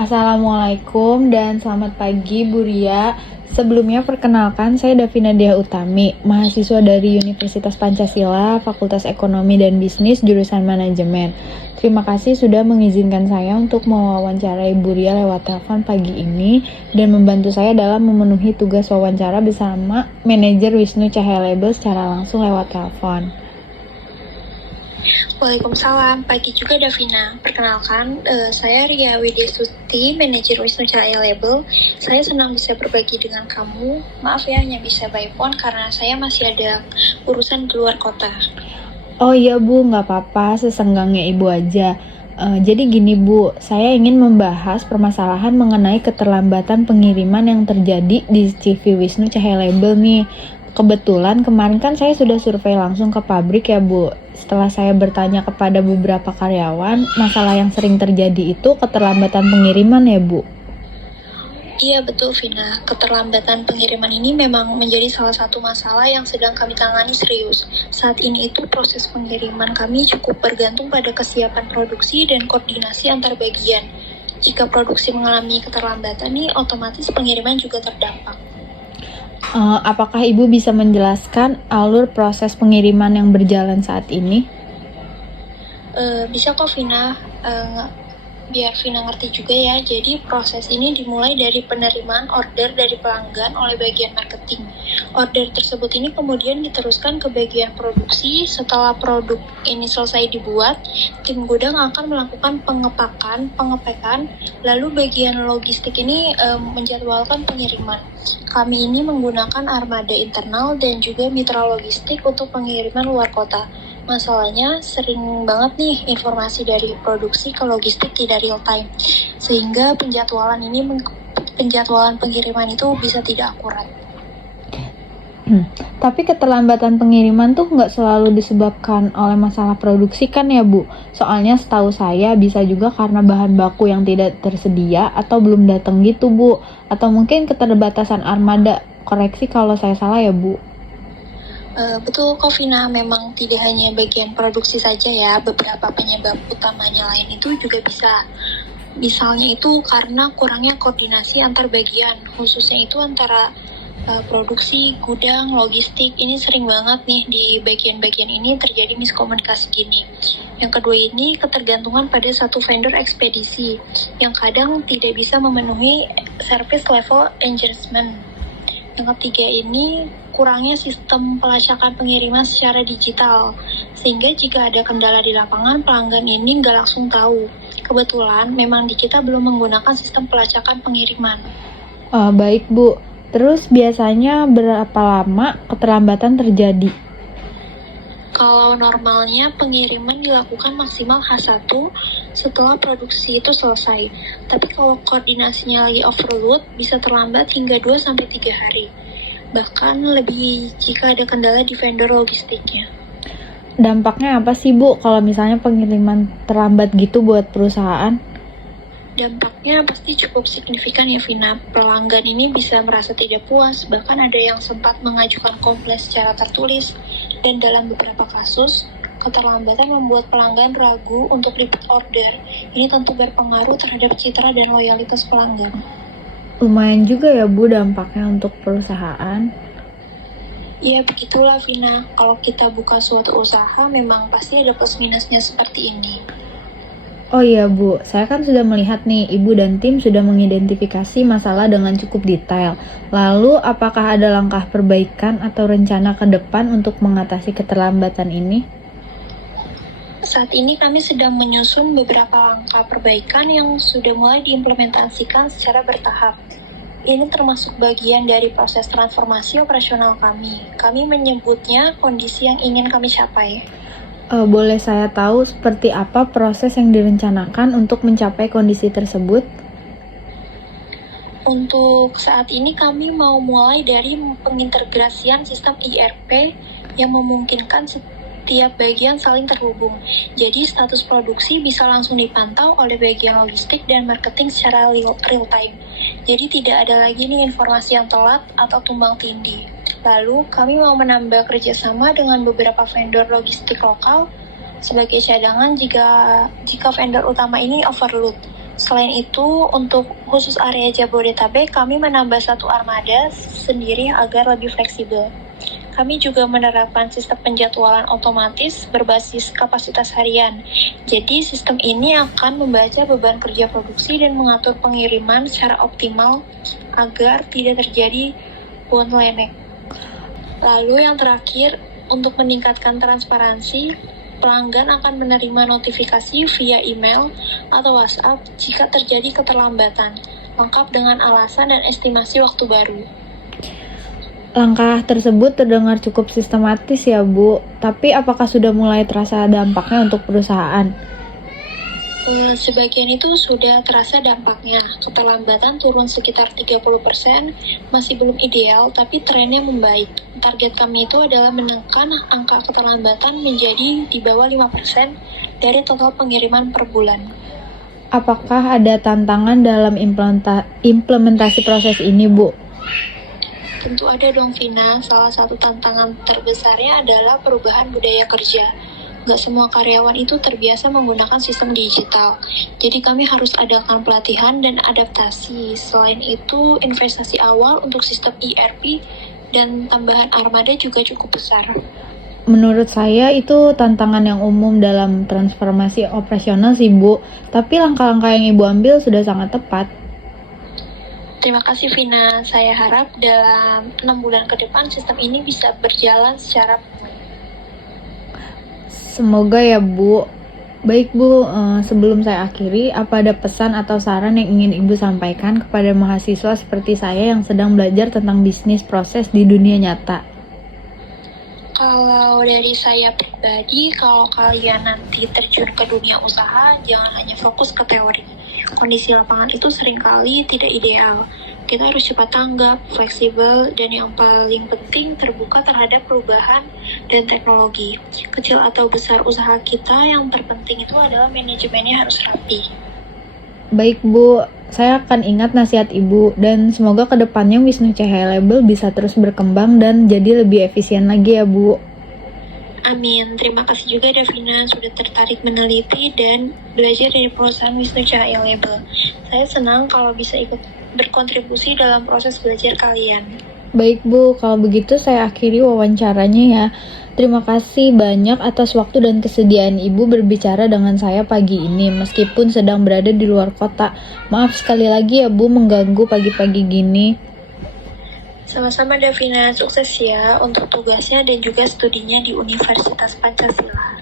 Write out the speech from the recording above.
Assalamualaikum dan selamat pagi Bu Ria. Sebelumnya perkenalkan saya Davina Dia Utami, mahasiswa dari Universitas Pancasila, Fakultas Ekonomi dan Bisnis, jurusan Manajemen. Terima kasih sudah mengizinkan saya untuk mewawancarai Bu Ria lewat telepon pagi ini dan membantu saya dalam memenuhi tugas wawancara bersama manajer Wisnu Cahaya Label secara langsung lewat telepon. Waalaikumsalam, pagi juga Davina. Perkenalkan, saya Ria Widya-Suti, manajer Wisnu Cahaya Label. Saya senang bisa berbagi dengan kamu. Maaf ya hanya bisa by phone karena saya masih ada urusan di luar kota. Oh iya Bu, nggak apa-apa, sesenggangnya Ibu aja. Jadi gini Bu, saya ingin membahas permasalahan mengenai keterlambatan pengiriman yang terjadi di CV Wisnu Cahaya Label nih. Kebetulan kemarin kan saya sudah survei langsung ke pabrik ya Bu. Setelah saya bertanya kepada beberapa karyawan, masalah yang sering terjadi itu keterlambatan pengiriman ya Bu. Iya betul Vina, keterlambatan pengiriman ini memang menjadi salah satu masalah yang sedang kami tangani serius. Saat ini itu proses pengiriman kami cukup bergantung pada kesiapan produksi dan koordinasi antar bagian. Jika produksi mengalami keterlambatan nih, otomatis pengiriman juga terdampak. Apakah Ibu bisa menjelaskan alur proses pengiriman yang berjalan saat ini? Bisa kok Vina, biar Vina ngerti juga ya. Jadi proses ini dimulai dari penerimaan order dari pelanggan oleh bagian marketing. Order tersebut ini kemudian diteruskan ke bagian produksi. Setelah produk ini selesai dibuat, tim gudang akan melakukan pengepakan, lalu bagian logistik ini menjadwalkan pengiriman. Kami ini menggunakan armada internal dan juga mitra logistik untuk pengiriman luar kota. Masalahnya sering banget nih informasi dari produksi ke logistik tidak real time, sehingga penjadwalan pengiriman itu bisa tidak akurat. Tapi keterlambatan pengiriman tuh nggak selalu disebabkan oleh masalah produksi kan ya Bu? Soalnya setahu saya bisa juga karena bahan baku yang tidak tersedia atau belum datang gitu Bu. Atau mungkin keterbatasan armada. Koreksi kalau saya salah ya Bu. Betul kok Vina, memang tidak hanya bagian produksi saja ya, beberapa penyebab utamanya lain itu juga bisa. Misalnya itu karena kurangnya koordinasi antar bagian, khususnya itu antara produksi, gudang, logistik. Ini sering banget nih di bagian-bagian ini terjadi miskomunikasi gini. Yang kedua ini ketergantungan pada satu vendor ekspedisi yang kadang tidak bisa memenuhi service level engagement. Yang ketiga ini kurangnya sistem pelacakan pengiriman secara digital, sehingga jika ada kendala di lapangan, pelanggan ini nggak langsung tahu. Kebetulan memang di kita belum menggunakan sistem pelacakan pengiriman. Baik Bu, terus biasanya berapa lama keterlambatan terjadi? Kalau normalnya pengiriman dilakukan maksimal H1 setelah produksi itu selesai. Tapi kalau koordinasinya lagi overload, bisa terlambat hingga 2-3 hari. Bahkan lebih jika ada kendala di vendor logistiknya. Dampaknya apa sih Bu kalau misalnya pengiriman terlambat gitu buat perusahaan? Dampaknya pasti cukup signifikan ya Vina. Pelanggan ini bisa merasa tidak puas, bahkan ada yang sempat mengajukan komplain secara tertulis. Dan dalam beberapa kasus, keterlambatan membuat pelanggan ragu untuk repeat order. Ini tentu berpengaruh terhadap citra dan loyalitas pelanggan. Lumayan juga ya Bu dampaknya untuk perusahaan. Ya begitulah Vina, kalau kita buka suatu usaha memang pasti ada plus minusnya seperti ini. Oh iya Bu, saya kan sudah melihat nih Ibu dan tim sudah mengidentifikasi masalah dengan cukup detail. Lalu apakah ada langkah perbaikan atau rencana ke depan untuk mengatasi keterlambatan ini? Saat ini kami sedang menyusun beberapa langkah perbaikan yang sudah mulai diimplementasikan secara bertahap. Ini termasuk bagian dari proses transformasi operasional kami. Kami menyebutnya kondisi yang ingin kami capai. Boleh saya tahu seperti apa proses yang direncanakan untuk mencapai kondisi tersebut? Untuk saat ini kami mau mulai dari pengintegrasian sistem ERP yang memungkinkan setiap bagian saling terhubung. Jadi status produksi bisa langsung dipantau oleh bagian logistik dan marketing secara real time. Jadi tidak ada lagi nih informasi yang telat atau tumbang tindih. Lalu kami mau menambah kerjasama dengan beberapa vendor logistik lokal sebagai cadangan jika vendor utama ini overload. Selain itu, untuk khusus area Jabodetabek, kami menambah satu armada sendiri agar lebih fleksibel. Kami juga menerapkan sistem penjadwalan otomatis berbasis kapasitas harian. Jadi, sistem ini akan membaca beban kerja produksi dan mengatur pengiriman secara optimal agar tidak terjadi bottleneck. Lalu yang terakhir, untuk meningkatkan transparansi, pelanggan akan menerima notifikasi via email atau WhatsApp jika terjadi keterlambatan, lengkap dengan alasan dan estimasi waktu baru. Langkah tersebut terdengar cukup sistematis ya Bu, tapi apakah sudah mulai terasa dampaknya untuk perusahaan? Sebagian itu sudah terasa dampaknya. Keterlambatan turun sekitar 30%, masih belum ideal, tapi trennya membaik. Target kami itu adalah menekan angka keterlambatan menjadi di bawah 5% dari total pengiriman per bulan. Apakah ada tantangan dalam implementasi proses ini, Bu? Tentu ada dong, Vina. Salah satu tantangan terbesarnya adalah perubahan budaya kerja. Nggak semua karyawan itu terbiasa menggunakan sistem digital. Jadi kami harus adakan pelatihan dan adaptasi. Selain itu, investasi awal untuk sistem ERP dan tambahan armada juga cukup besar. Menurut saya itu tantangan yang umum dalam transformasi operasional sih Bu, tapi langkah-langkah yang Ibu ambil sudah sangat tepat. Terima kasih Vina, saya harap dalam 6 bulan ke depan sistem ini bisa berjalan secara Semoga ya Bu. Baik Bu, sebelum saya akhiri, apa ada pesan atau saran yang ingin Ibu sampaikan kepada mahasiswa seperti saya yang sedang belajar tentang bisnis proses di dunia nyata? Kalau dari saya pribadi, kalau kalian nanti terjun ke dunia usaha, jangan hanya fokus ke teori. Kondisi lapangan itu seringkali tidak ideal. Kita harus cepat tanggap, fleksibel, dan yang paling penting terbuka terhadap perubahan dan teknologi. Kecil atau besar usaha kita, yang terpenting itu adalah manajemennya harus rapi. Baik Bu, saya akan ingat nasihat Ibu dan semoga kedepannya Wisnu Cahaya Label bisa terus berkembang dan jadi lebih efisien lagi ya Bu. Amin. Terima kasih juga Davina sudah tertarik meneliti dan belajar dari perusahaan Wisnu Cahaya Label. Saya senang kalau bisa ikut berkontribusi dalam proses belajar kalian. Baik Bu, kalau begitu saya akhiri wawancaranya ya. Terima kasih banyak atas waktu dan kesediaan Ibu berbicara dengan saya pagi ini meskipun sedang berada di luar kota. Maaf sekali lagi ya Bu mengganggu pagi-pagi gini. Sama-sama Davina, sukses ya untuk tugasnya dan juga studinya di Universitas Pancasila.